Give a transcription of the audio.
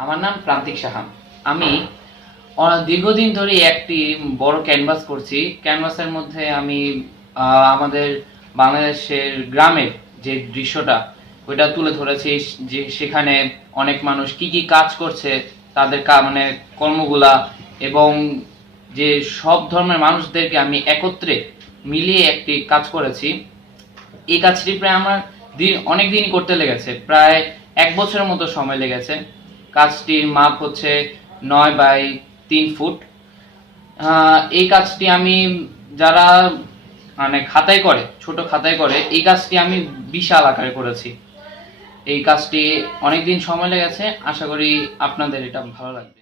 আমার নাম প্রান্তিক সাহা। আমি দীর্ঘদিন ধরে একটি বড় ক্যানভাস করছি। ক্যানভাসের মধ্যে আমি আমাদের বাংলাদেশের গ্রামের যে দৃশ্যটা, ওইটা তুলে ধরেছি। যে সেখানে অনেক মানুষ কি কি কাজ করছে, তাদের মানে কর্মগুলা এবং যে সব ধর্মের মানুষদেরকে আমি একত্রে মিলিয়ে একটি কাজ করেছি। এই কাজটি প্রায় আমার দিন অনেক দিনই করতে লেগেছে। প্রায় এক বছরের মতো সময় লেগেছে। কাজটির মাপ হচ্ছে নয় বাই তিন ফুট। এই কাজটি আমি যারা মানে খাতায় করে, ছোট খাতায় করে, এই কাজটি আমি বিশাল আকারে করেছি। এই কাজটি অনেকদিন সময় লেগেছে, আশা করি আপনাদের এটা ভালো লাগবে।